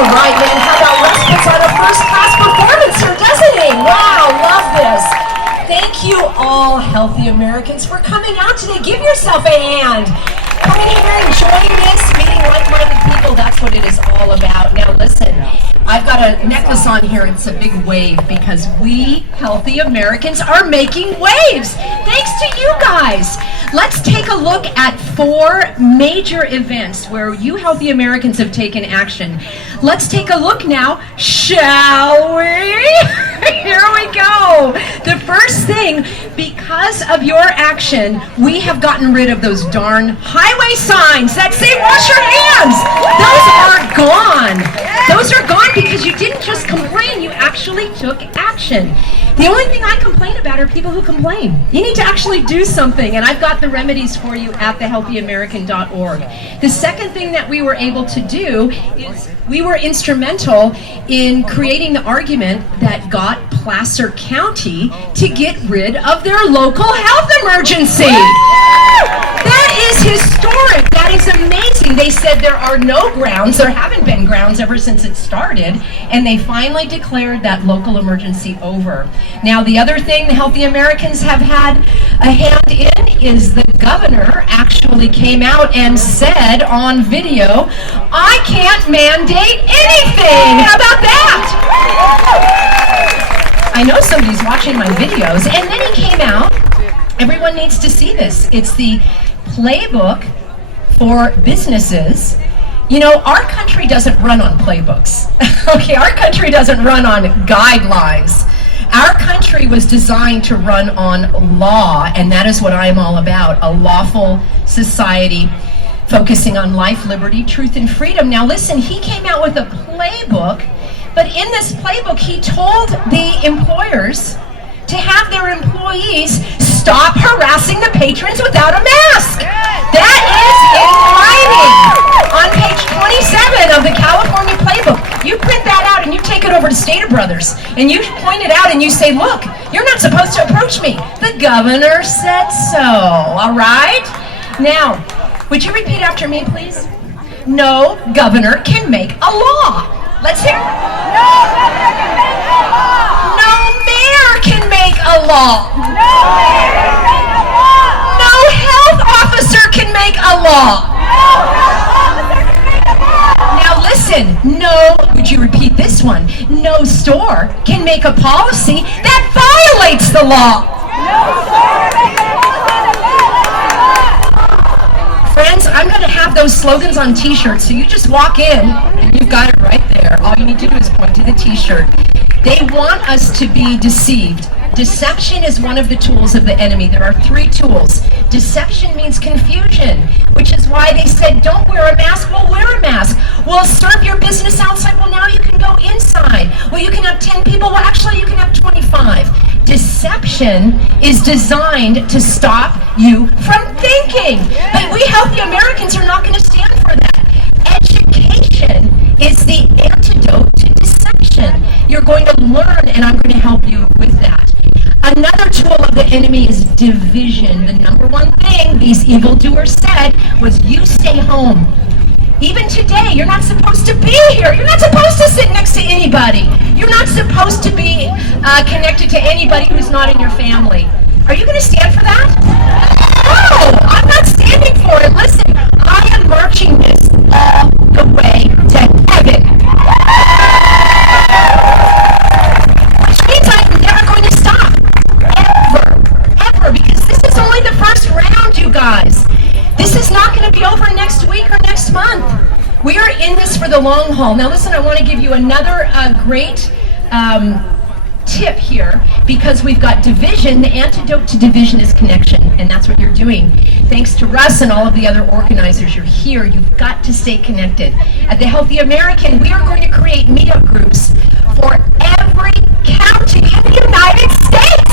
All right, man, how about Russ puts on a first-class performance here, doesn't he? Wow, love this. Thank you all, healthy Americans, for coming out today. Give yourself a hand. Coming here, enjoying this, meeting like-minded people, that's what it is all about. Now listen, I've got a necklace on here. It's a big wave because we healthy Americans are making waves. Thanks to you guys. Let's take a look at 4 major events where you healthy Americans have taken action. Let's take a look now, shall we? Here we go. The first thing, because of your action, we have gotten rid of those darn highway signs that say wash your hands. Those are gone. Those are gone because you didn't just complain, you actually took action. The only thing I complain about are people who complain. You need to actually do something, and I've got the remedies for you at thehealthyamerican.org. The second thing that we were able to do is we were instrumental in creating the argument that got Placer County to get rid of their local health emergency. That is historic. That is amazing. They said there are no grounds, there haven't been grounds ever since it started, and they finally declared that local emergency over. Now, the other thing the healthy Americans have had a hand in is the governor actually came out and said on video, I can't mandate anything. How about that? I know somebody's watching my videos, and then he came out. Everyone needs to see this. It's the playbook for businesses. You know, our country doesn't run on playbooks. Okay, our country doesn't run on guidelines. Our country was designed to run on law, and that is what I am all about, a lawful society focusing on life, liberty, truth, and freedom. Now listen, he came out with a playbook, but in this playbook, he told the employers to have their employees stop harassing the patrons without a mask. That is in writing on page 27 of the California playbook. You print that out and you take it over to Stater Brothers and you point it out and you say, look, you're not supposed to approach me. The governor said so, all right? Now, would you repeat after me, please? No governor can make a law. Let's hear it. No governor can make a law. No mayor can make a law. No mayor can make a law. No health officer can make a law. No health officer can make a law. Now listen, would you repeat this one? No store can make a policy that violates the law. No store can make a policy that violates the law. Friends, I'm going to have those slogans on t-shirts, so you just walk in and you've got it right there. All you need to do is point to the t-shirt. They want us to be deceived. Deception is one of the tools of the enemy. There are 3 tools. Deception means confusion, which is why they said, don't wear a mask. Well, wear a mask. Well, serve your business outside. Well, now you can go inside. Well, you can have 10 people. Well, actually, you can have 25. Deception is designed to stop you from thinking. But we healthy Americans are not going to stand for that. Education is the antidote to deception. You're going to learn, and I'm going to help you with that. Another tool of the enemy is division. The number one thing these evildoers said was, you stay home. Even today, you're not supposed to be here. You're not supposed to sit next to anybody. You're not supposed to be connected to anybody who's not in your family. Are you going to stand for that? No, I'm not standing for it. Listen, I am marching this all the way to heaven. Which means I'm never going to stop. Ever. Because this is only the first round, you guys. This is not going to be over next week or next month. We are in this for the long haul. Now listen, I want to give you another great tip here, because we've got division. The antidote to division is connection, and that's what you're doing. Thanks to Russ and all of the other organizers, you're here. You've got to stay connected. At the Healthy American, we are going to create meetup groups for every county in the United States.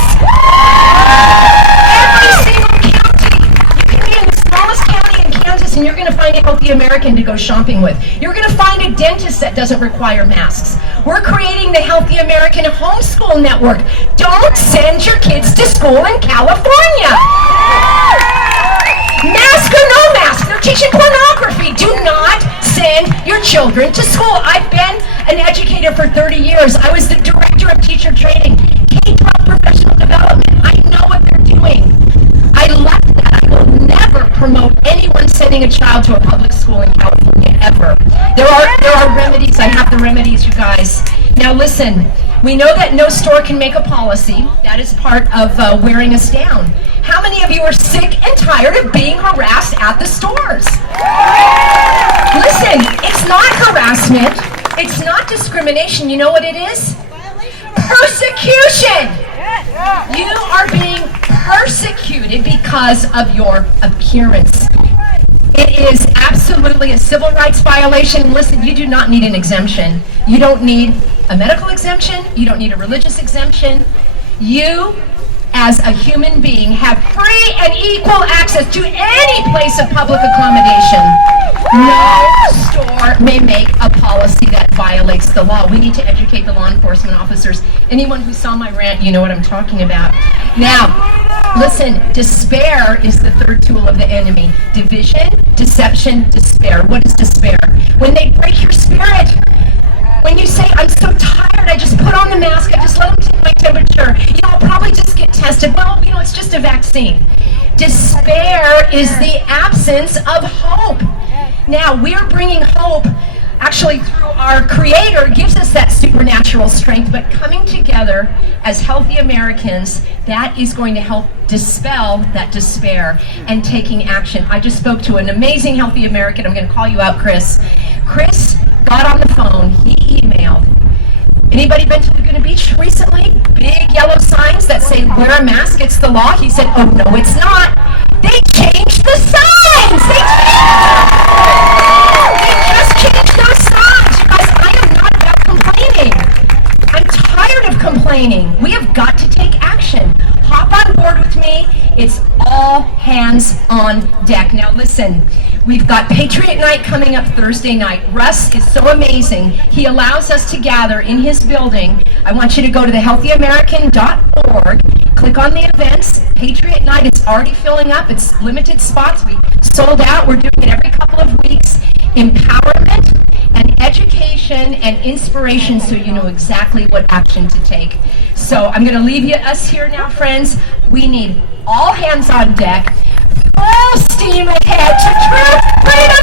Every single county. You can be in the smallest county in Kansas, and you're going to find a Healthy American to go shopping with. You're going to find a dentist that doesn't require masks. We're creating the Healthy American Homeschool Network. Don't send your kids to school in California. Mask or no mask, they're teaching pornography. Do not send your your children to school. I've been an educator for 30 years. I was the director of teacher training, K-12 professional development. I know what they're doing. I left that. I will never promote anyone sending a child to a public school in California, ever. There are remedies. I have the remedies, you guys. Now listen, we know that no store can make a policy. That is part of wearing us down. How many of you are sick and tired of being harassed at the stores? Listen, it's not harassment. It's not discrimination. You know what it is? Persecution. You are being persecuted because of your appearance. It is absolutely a civil rights violation. Listen, you do not need an exemption. You don't need a medical exemption. You don't need a religious exemption. You, as a human being, have free and equal access to any place of public accommodation. No store may make a policy that violates the law. We need to educate the law enforcement officers. Anyone who saw my rant, you know what I'm talking about. Now, listen, despair is the third tool of the enemy. Division, deception, despair. What is despair? When they break your spirit. When you say, I'm so tired, I just put on the mask, I just let them take my temperature. I'll probably just get tested. Well, it's just a vaccine. Despair is the absence of hope. Now, we're bringing hope, actually, through our Creator gives us that supernatural strength, but coming together as healthy Americans, that is going to help dispel that despair and taking action. I just spoke to an amazing healthy American. I'm going to call you out, Chris. Chris got on the phone. He emailed. Anybody been to Laguna Beach recently? Big yellow signs that say, wear a mask, it's the law. He said, oh, no, it's not. They changed the signs. They just changed those signs. You guys, I am not about complaining. I'm tired of complaining. We have got to take action. Hop on board with me. It's all hands on deck. Now listen, we've got Patriot Night coming up Thursday night. Russ is so amazing. He allows us to gather in his building. I want you to go to thehealthyamerican.org, click on the events. Patriot Night, it's already filling up. It's limited spots. We sold out. We're doing it every couple of weeks. Empowerment and education and inspiration, so you know exactly what action to take. So I'm going to leave us here now, friends. We need all hands on deck, full steam ahead to truth, freedom,